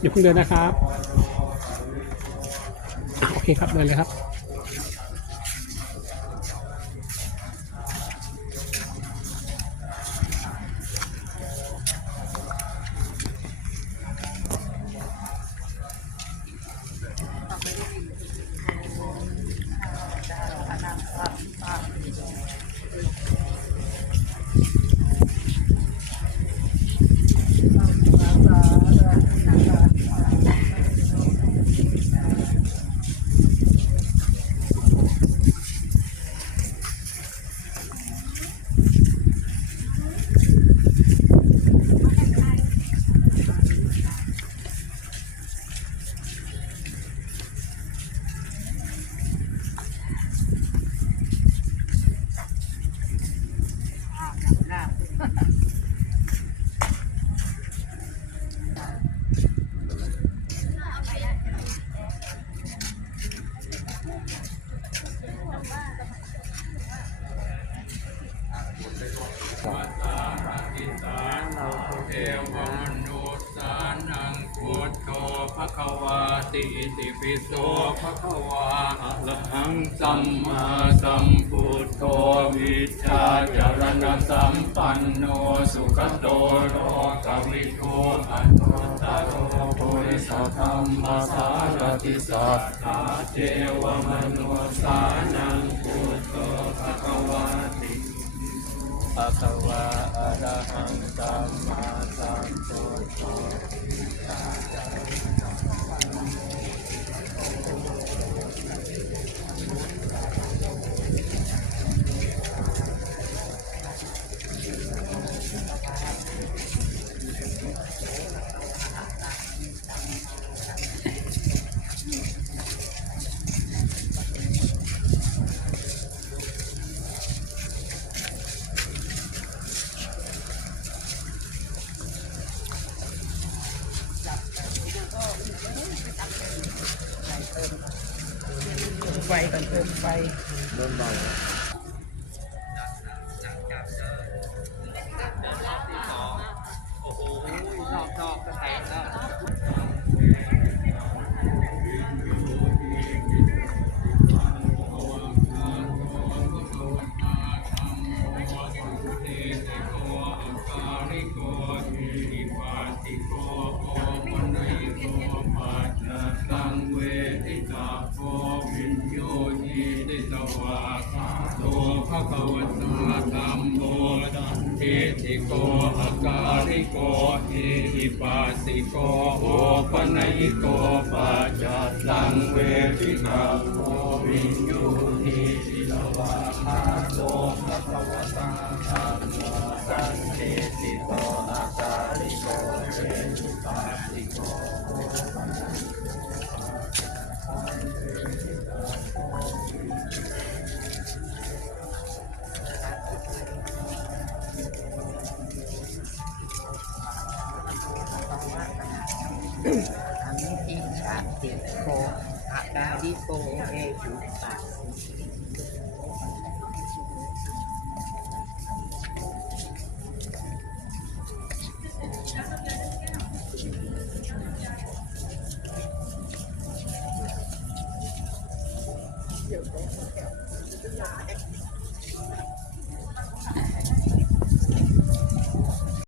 อย่าเพิ่งเดินนะครับ โอเคครับเดินเลยครับ เอวมนุษสานังพุทโธภควาติอิปิโสภควาอะระหังสัมมาสัมพุทโธวิชาจารณะสัมปันโนสุขโตโลกวิทูอันตุตโรปุริสธรรมสารติสัทธาเทวมนุษสานังพุทโธภควา ภะคะวะอะระหังสัมมาสัมพุทโธ ไฟกันเติมไฟตั ทีติตวาคาโตภะคะวะตาธัมโมตันติติโกอาการิโกอิหิปัสสิโกโอปนัยโกปัจจัตตังเวทิตาโพวิญโยทีติตวาคาโตภะคะวะตาธัมโมตันติติโกอาการิโกเวทิปัสสิโกอัน โกอากาดิโกเอจุปัสสิเ